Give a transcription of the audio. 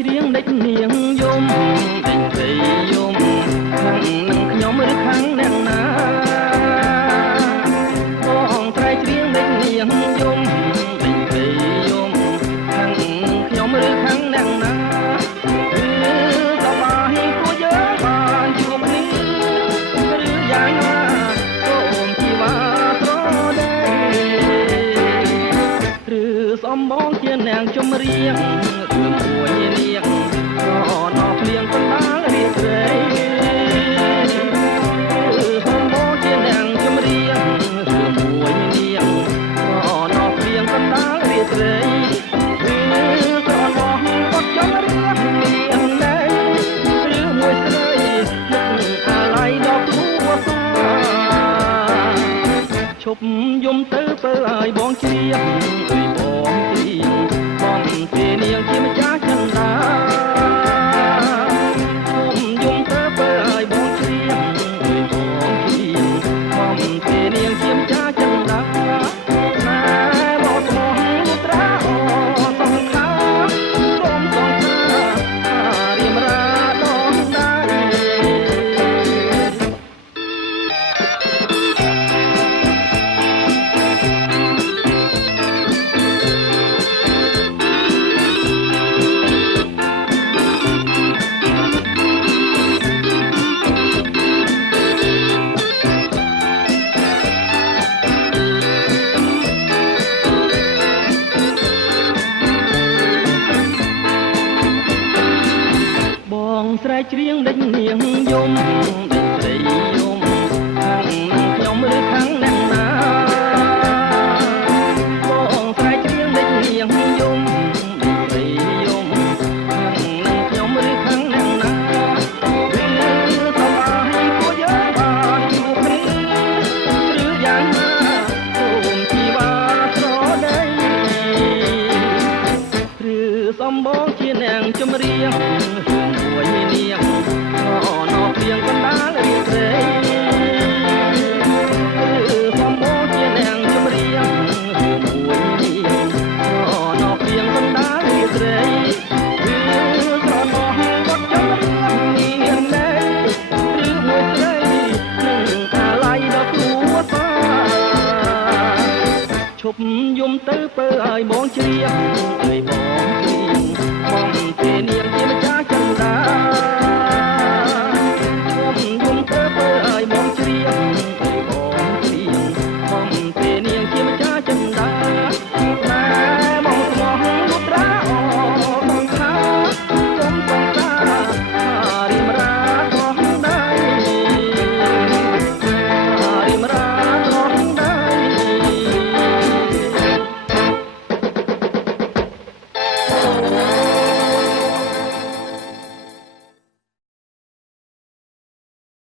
ច្រៀងដេចនាងយំដេចព្រៃយំខាងនឹងខ្ញុំឬខាងអ្នកណាបងស្រែកច្រៀងដេចនាងយំដេចព្រៃយំខាងនឹងខ្ញុំឬខាងអ្នកណាឬសប្បាយព្រោះយើងបានជួបគ្នាឬយ៉ាងណាសូមជីវ៉ាប្រដេឬសំបងជាអ្នកជំរៀងរឿងមួយនាងក៏ណោភ្លៀងបណ្ដាលរៀបរេសំបងជាអ្នកជំរៀងរឿងមួយនាងក៏ណោភ្លៀងបណ្ដាលរៀបរេក៏ណោគាត់ចំរៀងនាងដែរឬមួយស្រីនឹកអាឡ័យដល់គូស្នេហាឈប់យំទៅបើឲ្យបងជ្រាបអើយបងទីបងទេនាងជាម្ចាស់ចន្ទាយំទៅបើឲ្យបងជ្រាបអើយបងទីបងទេនាងជាម្ចាស់ចន្ទាណាមកស្មោះត្រាអសង្ខារំសងខារៀមរាដល់ដែរស្រែកច្រៀងដេចនាងយំដេចស្រីយំខាងនឹងខ្ញុំឬខាងអ្នកណាបងស្រែកច្រៀងដេចនាងយំដេចស្រីយំខាងនឹងខ្ញុំឬខាងអ្នកណាវាសប្បាយព្រោះយើងបានជួបគ្នាឬយ៉ាងណាសូមជីវ៉ាស្រដីឬសំបងជាអ្នកជំរៀងមួយនាងក៏ណោភ្លៀងបណ្ដាលរៀបរេសំបងជាអ្នកជំរៀងមួយនាងក៏ណោភ្លៀងបណ្ដាលរៀបរេស្រណោះគាត់ចំរៀងនាងដែរឬមួយស្រីនឹងអាឡ័យដល់គ្រួសារឈប់យំទៅបើឲ្យបងជ្រាប